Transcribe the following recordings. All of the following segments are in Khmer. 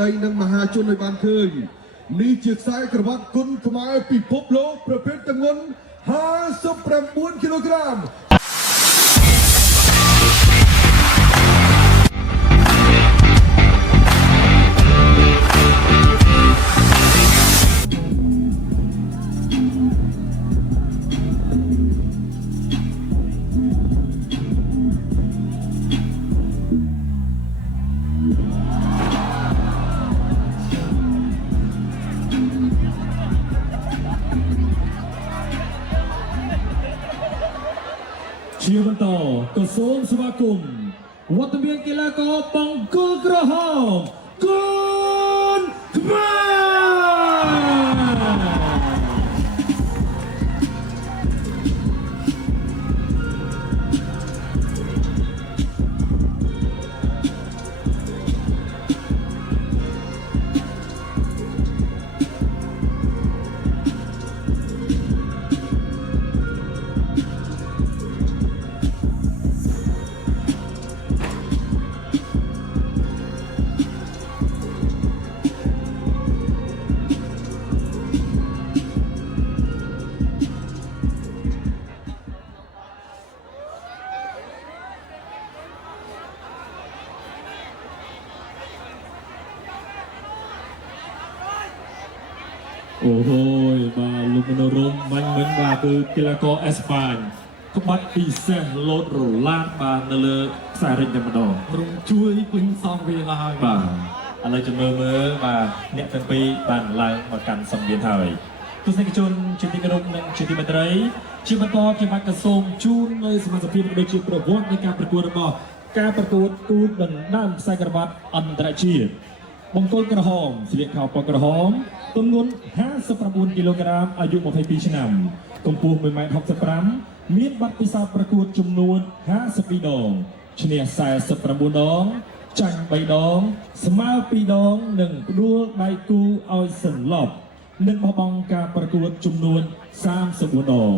ដីនិងមហាជនឲ្យបានឃើញនេះជាខ្សែក្រវ៉ាត់គុណខ្មែរពិភពលោកប្រភេទទម្ងន់59 គីឡូក្រាមជាបន្តក្រសួងស្វាគមន៍វត្តមានកីឡាករបង្គោលក្រហមកូនខ្មែរអូហូយបាទលោកមនោរមបាញ់មិនបាទគឺកីឡាករអេស្ប៉ាញក្បាច់ពិសេសលោតរឡាតបាទនៅលើខ្សែរិចតែម្ដងរំជួយពេញសងវាមកហើយបាទឥឡូវចាំមើលបាទអ្នកទាំងពីរបានឡើងមកកាន់សង្វៀនហើយទស្សនិកជនជាទីគោរពនិងជាទីមេត្រីជាបន្តជាបាច់កសូមជូននៅសមាជិកភាពដូចជាប្រវត្តិនៃការប្រកួតរបស់ការប្រកួតគូដណ្ដើមខ្សែក្រវ៉ាត់អន្តរជាតិបង្គោលក្រហមស្លៀកខោពណ៌ក្រហមទម្ងន់59 គីឡូក្រាមអាយុ22ឆ្នាំកម្ពស់ 1.65 m មានបទពិសោធន៍ប្រកួតចំនួន52ដងឈ្នះ49ដងចាញ់3ដងស្មើ2ដងនិងផ្ដួលដៃគូឲ្យសន្លប់និងបោះបង់ការប្រកួតចំនួន34ដង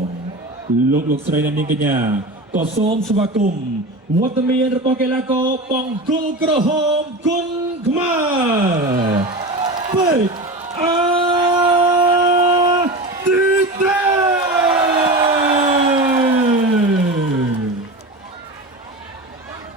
លោកស្រីនិងនាងកញ្ញាក៏សូមស្វាគមន៍វត្តមានរបស់កីឡាករបង្គោលក្រហមគុណខ្មែរពេជ្រ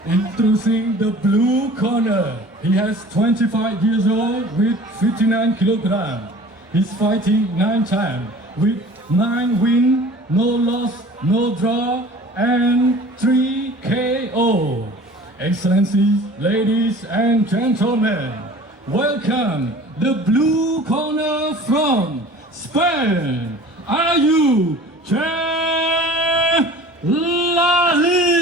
Introducing the blue corner. He has 25 years old with 59 kilograms. He's fighting 9 times with 9 wins, no loss, no draw, and 3 KO. Excellencies, ladies and gentlemen, welcome the blue corner from Spain. Are you Lali?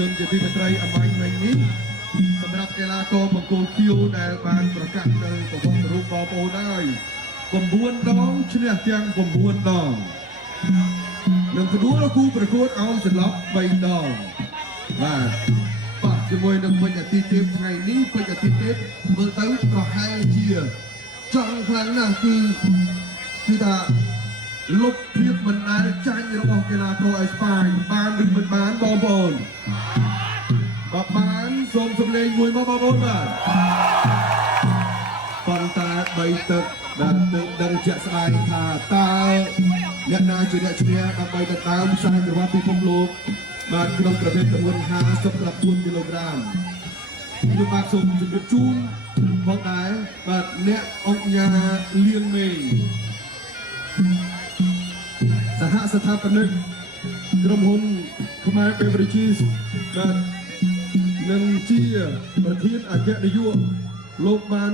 ជនជាទីមេត្រីអមាញ់មិញនេះសម្រាប់កីឡាករបង្គោលខៀវដែលបានប្រកាសនៅប្រវត្តិរូបបងប្អូនហើយ9ដងឈ្នះទាំង9ដងនិងផ្ដួលគូប្រកួតឲ្យសន្លប់3ដងបាទបាក់ជាមួយនឹងពេញអាទិត្យទេពថ្ងៃនេះពេញអាទិត្យទេពមើលទៅប្រហែលជាចង់ខ្លាំងណាស់គឺថាលុបភាពមិនដែលចាញ់របស់កីឡាករអេស្ប៉ាញបានឬមិនបានបងប្អូនបាទបានសូមសម្លេងមួយមកបងប្អូនបាទ ទឹកដែលទើបដឹងជាក់ស្ដែងថាតើអ្នកណាជាអ្នកឈ្នះដើម្បីដណ្ដើមខ្សែក្រវ៉ាត់ពិភពលោកបាទក្នុងប្រភេទទម្ងន់54គីឡូក្រាមខ្ញុំបាទសូមជម្រាបជូនផងដែរបាទអ្នកអង្គការលៀងមេងសហស្ថាបនិកក្រុមហ៊ុនខ្មែរ Beverages បាទនិងជាប្រធានអគ្គនាយកលោកបាន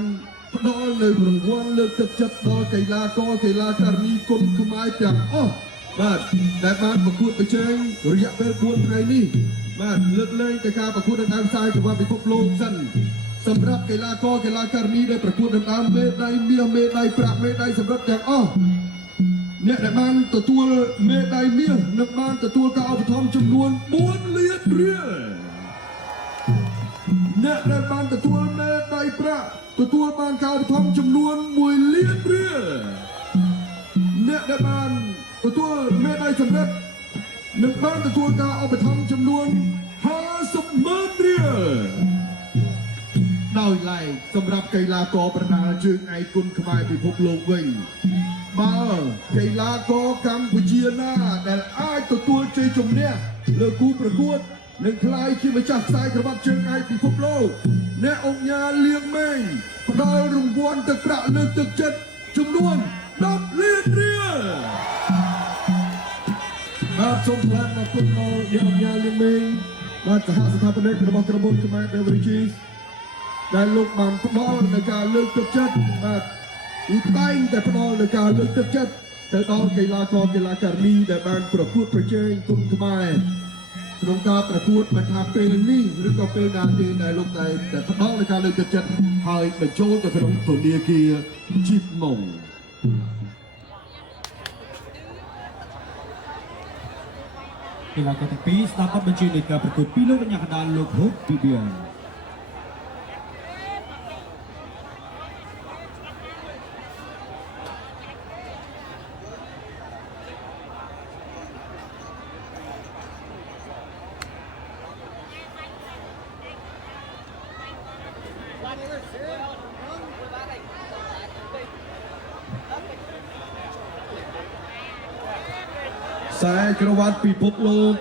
ផ្ដល់នៅរង្វាន់លើកទឹកចិត្តដល់កីឡាករកីឡាការិនីគុនខ្មែរទាំងអស់បាទដែលបានប្រកួតប្រជែងរយៈពេល4ថ្ងៃនេះបាទលើកលែងតែការប្រកួតដណ្ដើមខ្សែក្រវ៉ាត់ពិភពលោកសិនសម្រាប់កីឡាករកីឡាការិនីដែលប្រកួតដណ្ដើមមេដាយមាសមេដាយប្រាក់មេដាយសម្រាប់ទាំងអស់អ្នកដែលបានទទួលមេដាយមាសនឹងបានទទួលការឧបត្ថម្ភចំនួន4លានរៀលអ្នកដែលបានទទួលមេដាយប្រាក់ទទួលបានការឧបត្ថម្ភចំនួន1លានរៀលអ្នកដែលបានទទួលមេដាយសម្រិតនឹងបានទទួលការឧបត្ថម្ភចំនួន50,000រៀលដោយឡែកសម្រាប់កីឡាករប្រដាល់ជើងឯកគុនខ្មែរពិភពលោកវិញបើកីឡាករកម្ពុជាណាដែលអាចទទួលជ័យជំនះលើគូប្រកួតនឹងក្លាយជាម្ចាស់ខ្សែក្រវ៉ាត់ជើងឯកពិភពលោកអ្នកអង្គការលៀងមេងផ្ដល់រង្វាន់ទឹកប្រាក់លើកទឹកចិត្តចំនួន10លានរៀលបាទសូមថ្លែងអរគុណដល់អ្នកអង្គការលៀងមេងបាទសហស្ថាបនិករបស់ក្រុមហ៊ុនខ្មែរ Beverages ដែលលោកបានផ្ដល់នៅការលើកទឹកចិត្តបាទគឺតែងតែផ្ដល់នៅការលើកទឹកចិត្តទៅដល់កីឡាករកីឡាការិនីដែលបានប្រកួតប្រជែងគុនខ្មែរក្នុងការប្រកួតមិនថាពេលនេះឬក៏ពេលណាទេដែលលោកតែផ្ដល់នៅការលើកទឹកចិត្តហើយបញ្ចូលទៅក្នុងធនាគារជីបម៉ុងកីឡាករទាំងពីរស្ដាប់បទបញ្ជានៃការប្រកួតពីលោកកញ្ញាកណ្ដាលលោកហូបពីបៀនខ្សែក្រវ៉ាត់ពិភពលោក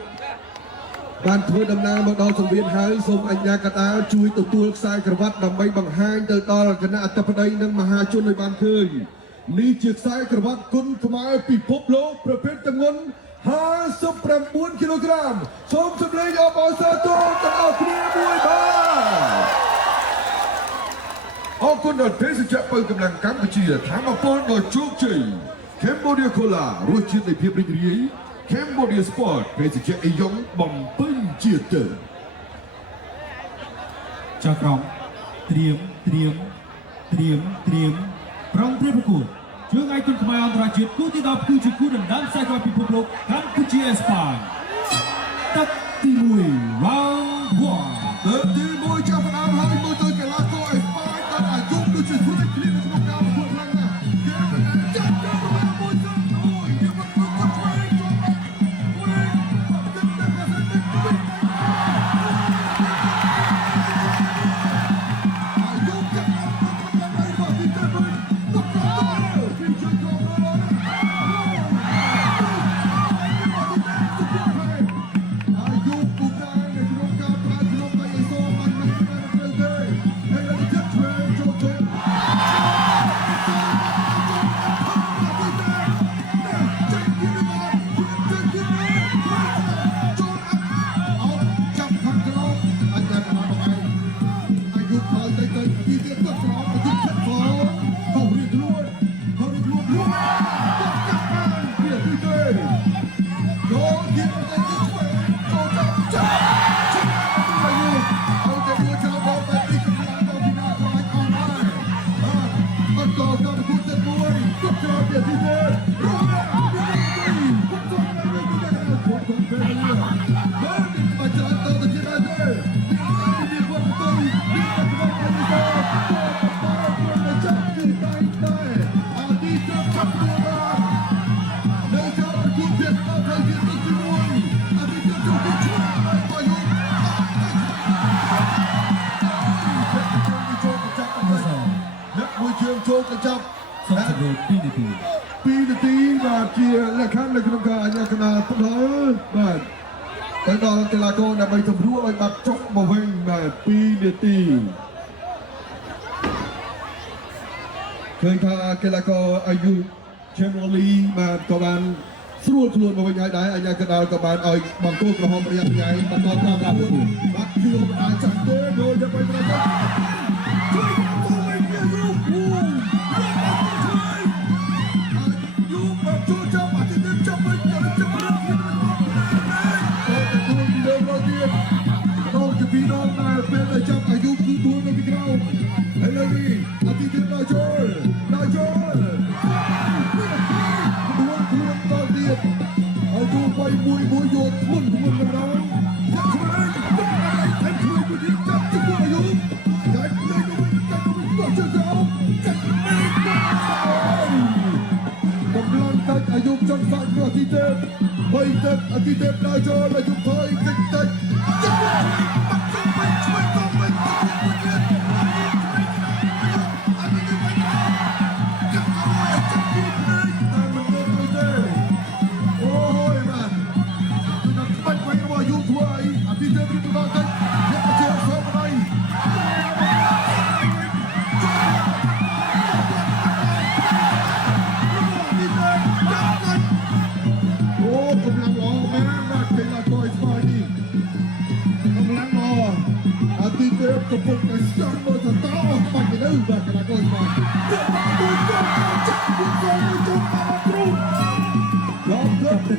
បានធ្វើដំណើរមកដល់សង្វៀនហើយសូមអញ្ញាកតាជួយទទួលខ្សែក្រវ៉ាត់ដើម្បីបង្ហាញទៅដល់គណៈអធិបតីនិងមហាជនឲ្យបានឃើញនេះជាខ្សែក្រវ៉ាត់គុនខ្មែរពិភពលោកប្រភេទទម្ងន់59គីឡូក្រាមសូមសម្លេងអបអរសាទរទាំងអស់គ្នាមួយបាទអរគុណដល់ទេសចរពៅកម្លាំងកម្ពុជាធម្មពលដ៏ជោគជ័យ Cambodia Cola រសជាតិនៃភាពរីករាយ Cambodia Sport ភេសជ្ជៈអេយ៉ុងបំពេញជាតិចៅក្រមត្រៀមប្រងព្រឹត្តិប្រកួតជើងឯកគុនខ្មែរអន្តរជាតិគូទី10គឺជាគូដណ្ដើមខ្សែក្រវ៉ាត់ពិភពលោកកម្ពុជាអេស្ប៉ាញទឹកទី1 round 1ទឹកទី1ចាប់ផ្ដើមហើយមើលទៅកីឡាករអេស្ប៉ាញដែលអាយុដូចជាស្រីគ្លៀនក្នុងការប្រកួតខ្លាំងណាស់គេបានចាត់ចូលមកមួយសិនអូយគេបានប្រកួតឆ្វេងចូលមកចូលកញ្ចប់ សូមសម្រួល2នាទី 2នាទីបាទជាលក្ខខណ្ឌនៅក្នុងការអាជ្ញាកណ្ដាលផ្ដល់បាទទៅដល់កីឡាករដើម្បីសម្រួលឲ្យបាត់ចុកមកវិញបាទ2នាទីឃើញថាកីឡាករអាយុ Generally បាទក៏បានស្រួលខ្លួនមកវិញហើយដែរអាជ្ញាកណ្ដាលក៏បានឲ្យបង្គោលក្រហមប្រយ័ត្នប្រយែងបន្តតាមការប្រកួតបាទគឺមិនអាចចាស់ទេដោយទៅវិញទៅជួយបង្គោលវិញយូមកជួយចាប់អតិថិជនចាប់វិញចាប់រត់ទៀតដល់ទៅពីដល់ដែលពេលទៅចាប់អាយុគឺ4នៅពីក្រោមហើយលើនេះអតិថិជនដល់ចូលដល់ចូលខ្លួនដល់ទៀតហើយទូបីមួយយកធ្ងន់ម្ដងចាប់ឆ្មាតែជួយមួយទៀតចាប់ទៅអាយុតែលេងទៅចាប់ទៅចុះក្រោមចាប់កម្លាំងកាច់អាយុចង់សាច់ប្រតិទិនបីទឹកអតិថិជនដល់ចូលអាយុថយតិចចាប់ជួយទៅវិញមួយទៀតកំពុងតែស្ទង់មើលទៅតបាច់ទៅបាទកីឡាករមកជួយចាប់ពីកូនទៅមកគ្រូដល់ទៅទី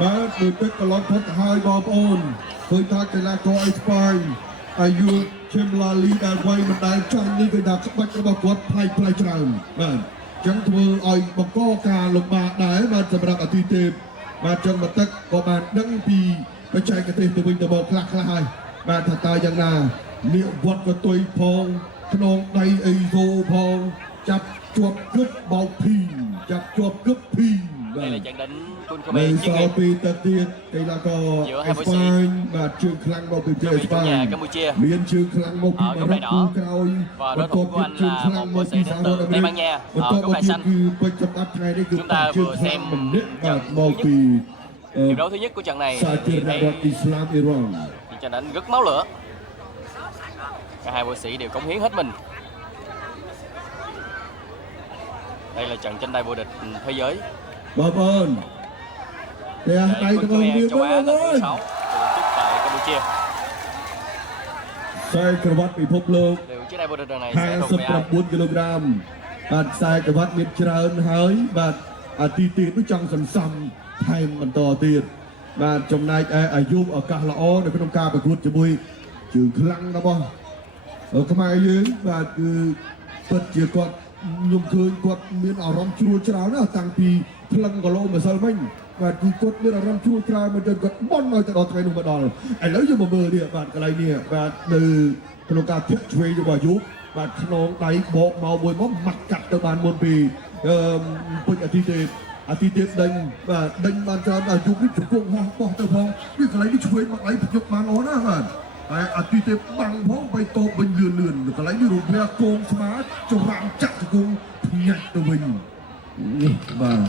បាទមួយទឹកកន្លងផុតហើយបងប្អូនឃើញថាកីឡាករអេស្ប៉ាញអាយុឈឹមឡាលីដែលវ័យមិនដែលចាញ់នេះគឺថាក្បាច់របស់គាត់ផ្លែច្រើនបាទអញ្ចឹងធ្វើឲ្យបង្កការលំបាកដែរបាទសម្រាប់អតិទេពបាទចឹងមកទឹកក៏បានដឹងពីបច្ចេកទេសទៅវិញទៅមកខ្លះហើយបាទថាតើយ៉ាងណានាគវត្តក៏ទុយផងខ្នងដៃអីសូផងចាប់ជាប់គឹបបោកភីចាប់ជាប់គឹបភីបាទ Đây là trận đánh Kun នៅ Khmer សល់ chuyên ពី nghiệp ទឹកទៀតកីឡាករអេស្ប៉ាញបាទជើងខ្លាំងមកពីប្រទេសអេស្ប៉ាញ nhà Campuchia មានជើងខ្លាំងមកពីបារ៉ុកគូក្រោយ và đối thủ của anh là một võ sĩ đến từ Tây Ban Nha បន្ត ở មក cúp đại ទៀត xanh. គឺពេជ្រសម្បត្តិថ្ងៃនេះគឺ Chúng ta ជើង vừa ខ្លាំង xem ម្នាក់បាទ trận មកពី hiệp đấu thứ nhất của trận này សាធារណ thì រដ្ឋអ៊ីស្លាមអ៊ីរ៉ង់ trận đánh rất máu lửa. Cả hai võ sĩ đều cống hiến hết mình. Đây là trận tranh tài vô địch thế giới បងប្អូនតែ để ដៃ Kun ទាំងអស់គ្នា Khmer châu មើ Á ល lần អើ thứ យ 6 được tổ chức tại Campuchia. ខ្សែក្រវ៉ាត់ពិភពលោក Liệu chiếc đai vô địch lần này sẽ thuộc về ai? 59គីឡូក្រាមបាទខ្សែក្រវ៉ាត់មានច្រើនហើយបាទអាទីទៀតនោះចង់សន្សំថែមបន្តទៀតបាទចំណែកឯអាយុឱកាសល្អនៅក្នុងការប្រកួតជាមួយជើងខ្លាំងរបស់ខ្មែរយើងបាទគឺពិតជាគាត់ខ្ញុំឃើញគាត់មានអារម្មណ៍ជ្រួលច្រាលណាស់តាំងពីផ្លឹងគីឡូម្សិលមិញបាទគឺគាត់មានអារម្មណ៍ជ្រួលច្រាលមែនទែនគាត់បន់ឲ្យទៅដល់ថ្ងៃនោះមកដល់ឥឡូវយើងមកមើលនេះបាទកន្លែងនេះបាទនៅក្នុងការធាក់ឆ្វេងរបស់អាយុបាទខ្នងដៃបកមកមួយមកម៉ាត់កាត់ទៅបានមុនពីពុជអាទីទេពដេញបាទដេញបានច្រើនអាយុនេះជង្គង់ហោះបោះទៅផងនេះកន្លែងនេះឆ្វេងមកដៃប្រយុទ្ធបានល្អណាស់បាទហើយអាទីទេពបាំងផងបីតបវិញលឿនៗកន្លែងនេះរូបរាងកងស្មាចម្រាំចាក់ជង្គង់ញាច់ទៅវិញនេះបាទ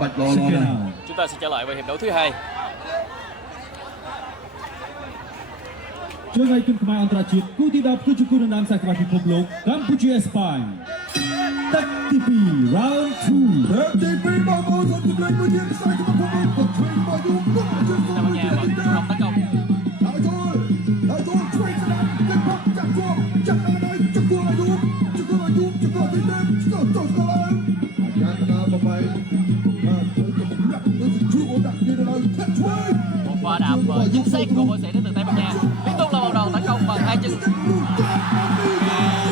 បាច់ល្អណាស់ Chúng ta sẽ trở lại với hiệp đấu thứ hai. ជើងឯកជនខ្មែរអន្តរជាតិគូទី10គឺជាគូដណ្ដើមសាកលពិភពលោកកម្ពុជាអេស្ប៉ាញទឹកទី2 round 2 Hãy subscribe cho kênh Ghiền Mì Gõ để không bỏ lỡ những video hấp dẫn. Tây Ban Nha vẫn chủ động tấn công. Một pha đạp chính xác của võ sĩ đến từ Tây Ban Nha. Liên tục là một đòn tấn công bằng hai chân.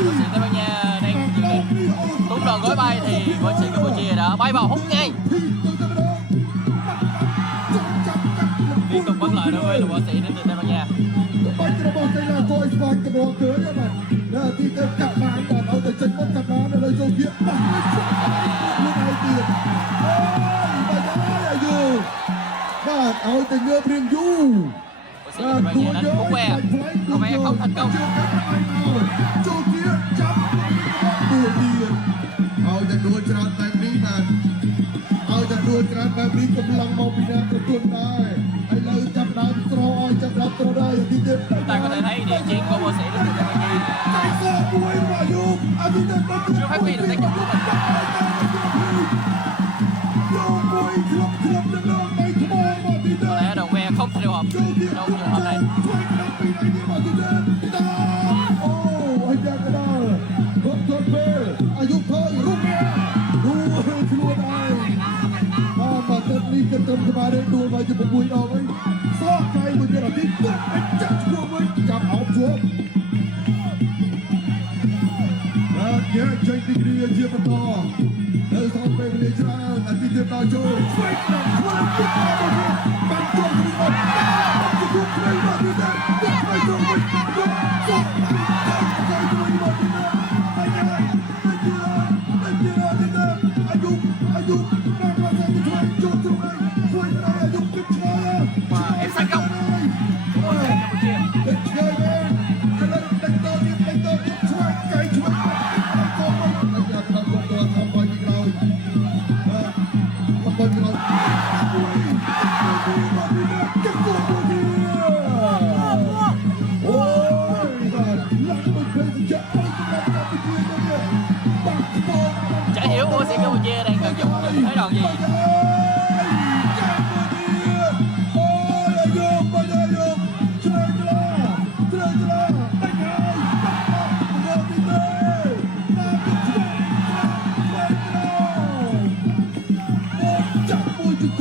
Võ sĩ Tây Ban Nha đang dự định tung đòn gối bay thì võ sĩ Campuchia đã bay vào hút ngay. Liên tục bắn lại đối với võ sĩ đến từ Tây Ban Nha. បាច់របស់កីឡាករស្វាយកម្រឃើញបាទទីទៅកាត់បានបាទឲ្យទៅចេញមកកាត់បានឥឡូវចូលវាបាត់ខ្លួនឯងទៀតអូយបាច់ តែងើបរៀងយូរ Sẽ là bao nhiêu đánh cú que. Rome không thành công. ចូលទៀតចាប់ដួលទៀតឲ្យតែដួលច្រើនបែបនេះបាទឲ្យតែដួលច្រើនបែបនេះកំឡុងមកពីណាប្រទល់ដែរឥឡូវចាប់ដើមស្រោឲ្យចាប់ដើមស្រោដែរទីទៀត Chúng ta có thể thấy địa chiến của Bồ Sĩ đến từ Tây Ban Nha chưa phát huy được tác dụng của mình. Có lẽ đồng ve không thể điều hợp trong trường hợp này. Kemarin dua baju pembuih awal, sampai menjadi tidak pencet semua jam outdoor. Dan dia jadi dia dia betul. Dan sampai menjelaskan nanti dia tahu. Fight dan fight kita bagi bantuan kita. Cukup terima kita. Bantuan kita. Và ép sát công của Bồ Sĩ Campuchia. Chả hiểu Bồ Sĩ Campuchia đang cần dùng thế đòn gì.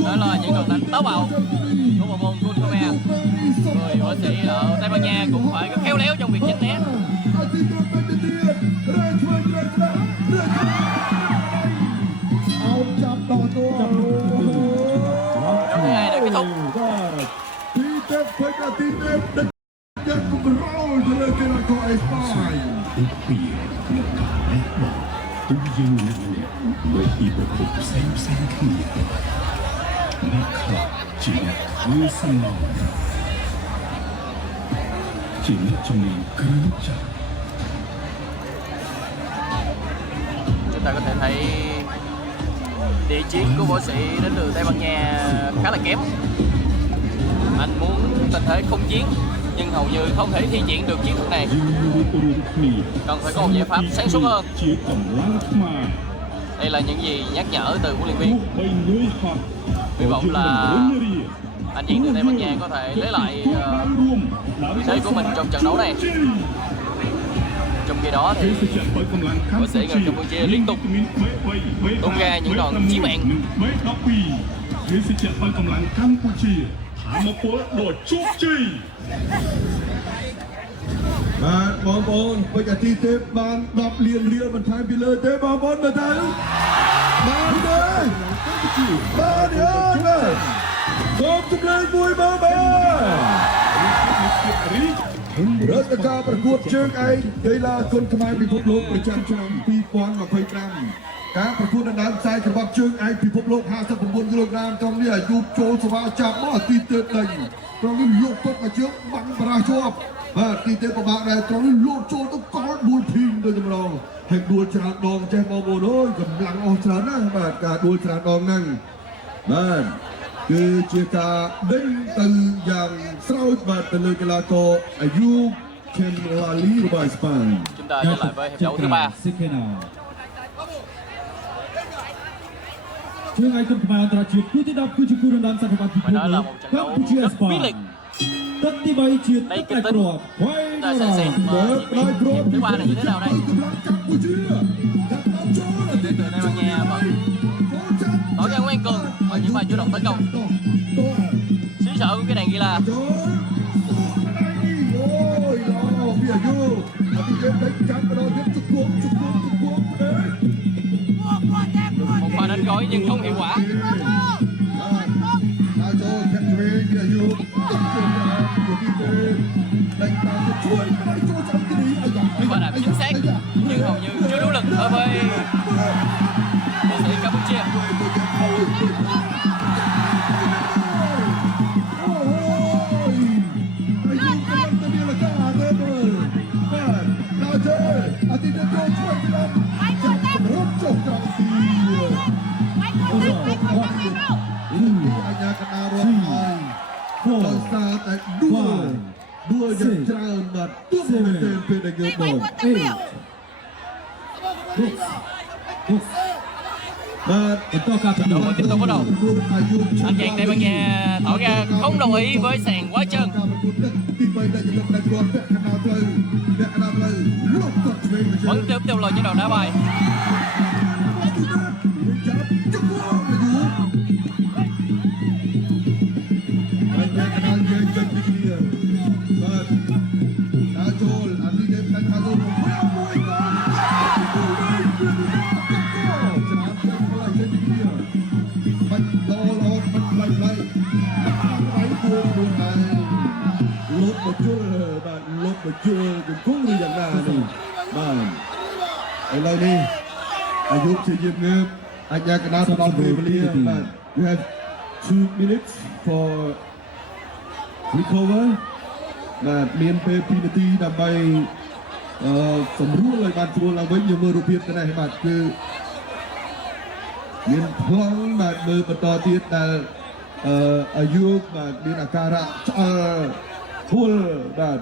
Đó là những đòn đánh táo bạo của bộ môn Kun Khmer. Người võ sĩ ở Tây Ban Nha cũng phải rất khéo léo trong việc tránh né. Đấu thứ hai đã kết thúc. Tôi dương nặng nề với khi bộ phục xem kia nó khóc chỉ là thứ xanh màu chỉ là trong mình cứ chặt. Chúng ta có thể thấy địa chiến của võ sĩ đến từ Tây Ban Nha khá là kém. Anh muốn tình thế không chiến nhưng hầu như không thể thi triển được chiến thuật này. Cần phải có một giải pháp sáng suốt hơn. Đây là những gì nhắc nhở từ huấn luyện viên. Hy vọng là anh chiến từ Tây Ban Nha có thể lấy lại vị thế của mình trong trận đấu này. Trong khi đó thì võ sĩ người Campuchia liên tục tung ra những đòn chí mạng. Bạn bóng bóng bây giờ thi tiếp bạn đọc liền liền bàn thay bị lơ tiếp bóng bóng bàn thay bạn đây bạn ơi không chụp lên vui bóng bóng rất là caoประกวดជើងឯកកីឡាគុនខ្មែរពិភពលោកប្រចាំឆ្នាំ2025ការប្រកួតដណ្ដើមខ្សែក្របជើងឯកពិភពលោក59គីឡូក្រាមtrongនេះអាយុចូលសវ៉ាចាប់មកទីទើបលេងtrongនេះលោកទុកមកជើងបាំងបរាជាប់បាទទីទើបប្របាក់ដែរtrongនេះលោកចូលទៅកលដួលភីងទៅម្ដងហើយដួលច្រើនដងចេះបងប្អូនអើយកម្លាំងអស់ច្រើនណាស់បាទការដួលច្រើនដងហ្នឹងបាទគឺជាការដេញទៅយ៉ាងស្រោចបាទទៅលើកីឡាករអាយុខេមឡាលីរបស់អេស្ប៉ាញ Chúng ta trở lại với hiệp đấu thứ 3. Chương Ai Quân Khmerអន្តរជាតិគូទី10គឺជាគូដណ្ដើមសកលពិភព Và đó là một trận đấu rất quyết liệt. ទឹកទី3ជាទឹកតែគ្រាប់ Ta sẽ xem hiệp thứ 3 này như thế nào đây. Đến từ Tây Ban Nha vẫn tỏ ra quen cường và những pha chủ động tấn công. Xứ sở của cái đàn ghi là một pha đánh gói nhưng không hiệu quả. Pha đạp chính xác nhưng hầu như chưa đủ lực đối với võ sĩ Campuchia. ដើរតែដួលយ៉ាងច្រើនបាទទោះមិនទេពេលដែលយើងមក 8 បាទ បន្តការប្រដៅ tiếp tục bắt đầu អាយុ anh chàng Tây Ban Nha tỏ ra không đồng ý với sàn quá chân ការប្រកួតទី3ដែលយើងបានគាត់ពាក់កណ្ដាលផ្លូវលុបគាត់ឆ្វេង vẫn tiếp tục là những đòn đá bay ចាប់ជង្គង់ទៅយូរហើយកណ្ដាលយើងចេញពីគ្នាបាទដល់ចូលអានេះគេផ្នែកខាងលើមួយច្រើនទៅផ្លៃចេញពីគ្នាបាច់ល្អបាត់ផ្លៃផ្លៃគួរខ្លួនហើយលុបមកជុលបាទលុបមកជុលជង្គង់ឬយ៉ាងណានេះបាទឥឡូវនេះអាយុជាយឺតងើបអាចកណ្ដាលទៅដល់ពេលវេលាបាទ you have 2 minutes for recover បាទមានពេល2នាទីដើម្បីសម្រួលឲ្យបានស្រួលឡើងវិញយើងមើលរូបភាពទៅនេះបាទគឺមានប្លង់បាទមើលបន្តទៀតដែលអាយុបាទមានអាការៈឆ្អល់ធុលបាទ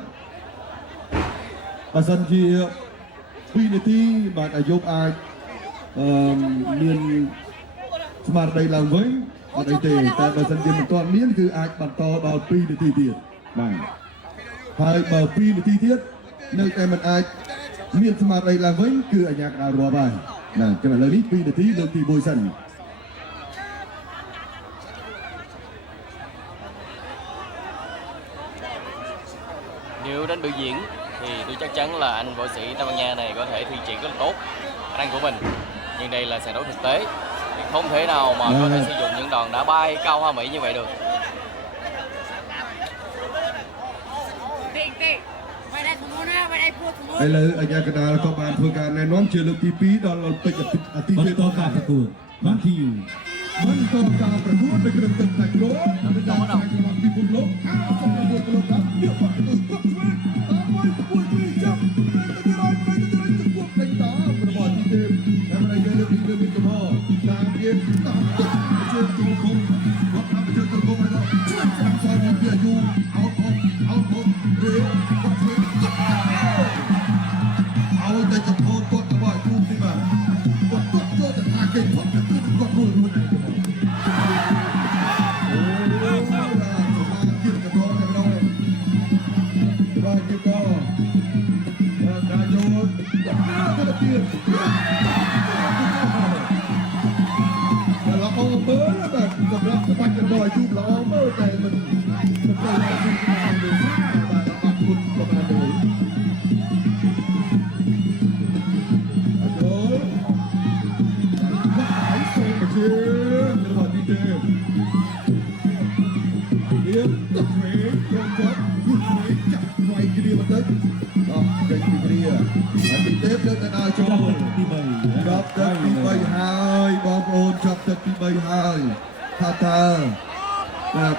បើសិនជា2នាទីបាទអាយុអាចមានស្មារតីឡើងវិញអត់អីទេតែបើសិនជាមិនទាន់មានគឺអាចបន្តដល់2នាទីទៀតបាទហើយបើ2នាទីទៀតនៅតែមិនអាចមានស្មារតីឡើងវិញគឺអាជ្ញាកណ្ដាលរាប់ហើយណាចឹងឥឡូវនេះ2នាទីលើកទី1សិន nếu đến biểu diễn thì tôi chắc chắn là anh võ sĩ Tây Ban Nha này có thể thi triển rất là tốt khả năng của mình, nhưng đây là sàn đấu thực tế thì không thể nào mà có thể sử dụng những đòn đá bay cao hoa mỹ như vậy được. ឥឡូវអាជ្ញាកណ្ដាលក៏បានធ្វើការណែនាំជាលើកទី2ដល់ពេជ្រអាទិ ប ទេ ន្ត ព ការប្រកួត continue បន្តការប្រកួតនៅក្នុងទឹកតែក្រូនៅតាមខ្សែក្របពិភពលោក59គីឡូក្រាមយកបាត់ទៅគ្រប់ស្វេតតាមមួយពួយពីចាប់ទៅរយទៅពួកដេញតារបស់ទីទេពតែមិនឲ្យលើកទី1វិញទៅមកតាមទៀតតាមទឹកជួយទូគុំគាត់តាមជួយទូគុំហើយដល់ជួយចាំសល់ពីអាយុអោតរៀលគាត់ធ្វើឲ្យតែចំពោះគាត់របស់គ្រូទីបាទគាត់ចូលទៅថាគេគាត់គាត់រួចរួចអូទៀតក៏ដល់តែដល់បាទទៀតក៏បាទចូលទៅទៀតល្អមើលបាទសម្រាប់ស្បាច់ដល់អាយុល្អមើលតែមិនទៅអាយុបានទេបាទអរគុណប្រហែលទេ Chọcទឹកទី 3 ហើយបងប្អូនចប់ទឹកទី 3 ហើយថាតើ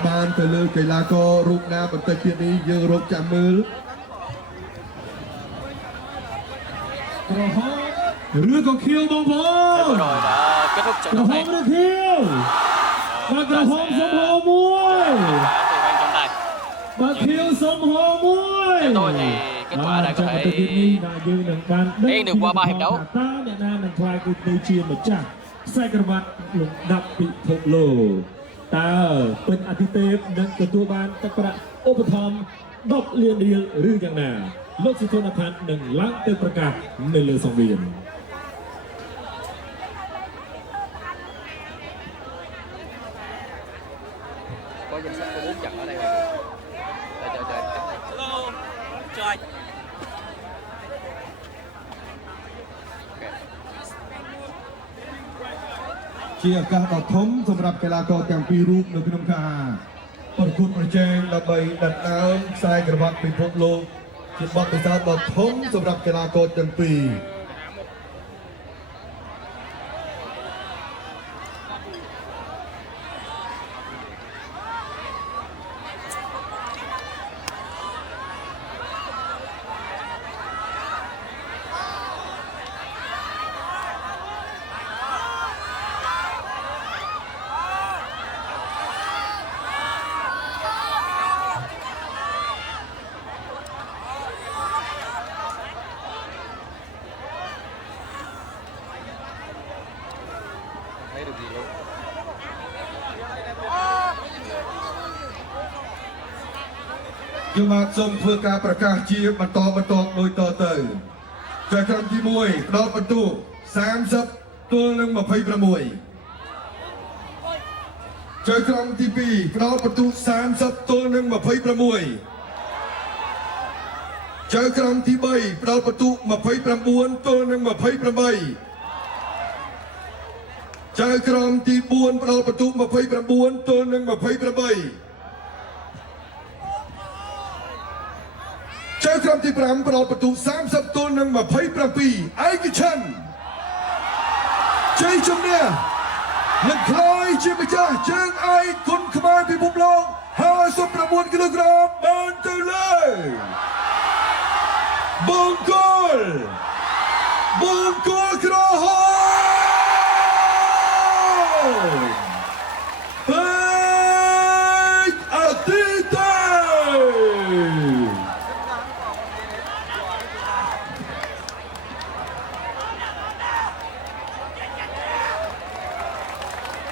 បានទៅលើកីឡាកររូបណាបន្តិចទៀតនេះយើងរកចាំមើលក្រហមឬក៏ខៀវបងប្អូន Vừa rồi đã kết thúc trận ក្រ đấu ហ này. មឬខៀវបាទក្រហមសុំហោមួយ Đã từ ban trọng tài. បាទខៀវសុំហោមួយ Theo tôi thì kết quả đã có thể យើងនឹងបាន Yên được qua 3 hiệp đấu. តើអ្នកណានឹងខ្លាយទៅជាម្ចាស់ខ្សែក្រវ៉ាត់លំដាប់ពិភពលោកតើពេជ្រអាទិទេពនឹងទទួលបានទឹកប្រាក់ឧបត្ថម្ភ10 លានរៀលឬយ៉ាងណាលោកសុធនផាន់នឹងឡើងទៅប្រកាសនៅលើសង្វៀន có danh sách có 4 trận ở đây không? Trời. Hello. Trời. ជាឱកាសដ៏ធំសម្រាប់កីឡាករទាំងពីររូបនៅក្នុងការប្រកួតប្រជែងដើម្បីដណ្ដើមខ្សែក្រវ៉ាត់ពិភពលោកជាបទពិសោធន៍ដ៏ធំសម្រាប់កីឡាករទាំងពីរ ខ được gì luôn. ខ្ញុំបាទសូមធ្វើការប្រកាសជាបន្តដោយតទៅចែកក្រុមទី1ផ្ដល់បន្ទុក30ទល់នឹង26ចែកក្រុមទី2ផ្ដល់បន្ទុក30ទល់នឹង26ចែកក្រុមទី3ផ្ដល់បន្ទុក29ទល់នឹង28ចែកក្រុមទី4ផ្ដល់បន្ទុក29ទល់នឹង28ចៅក្រុមទី5ផ្ដល់បន្ទុក30ទល់នឹង27ឯកជនជ័យជំនះនឹងក្លាយជាម្ចាស់ជើងឯកគុនខ្មែរពិភពលោក59គីឡូក្រាមបានទៅលើបង្គោលក្រហមពេជ្រអាទិទេ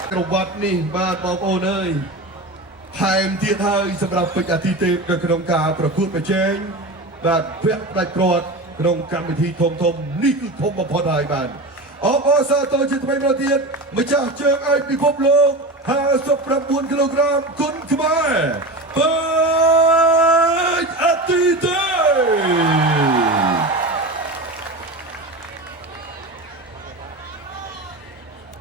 ក្រវ៉ាត់នេះបាទបងប្អូនអើយថែមទៀតហើយសម្រាប់ពេជ្រអាទិទេពនៅក្នុងការប្រកួតប្រជែងបាទវគ្គផ្ដាច់ព្រាត់ក្នុងកម្មវិធីធំនេះគឺធំបំផុតហើយបាទអបអរសាទរជាថ្មីម្ដងទៀតម្ចាស់ជើងឯកពិភពលោក59គីឡូក្រាមគុនខ្មែរ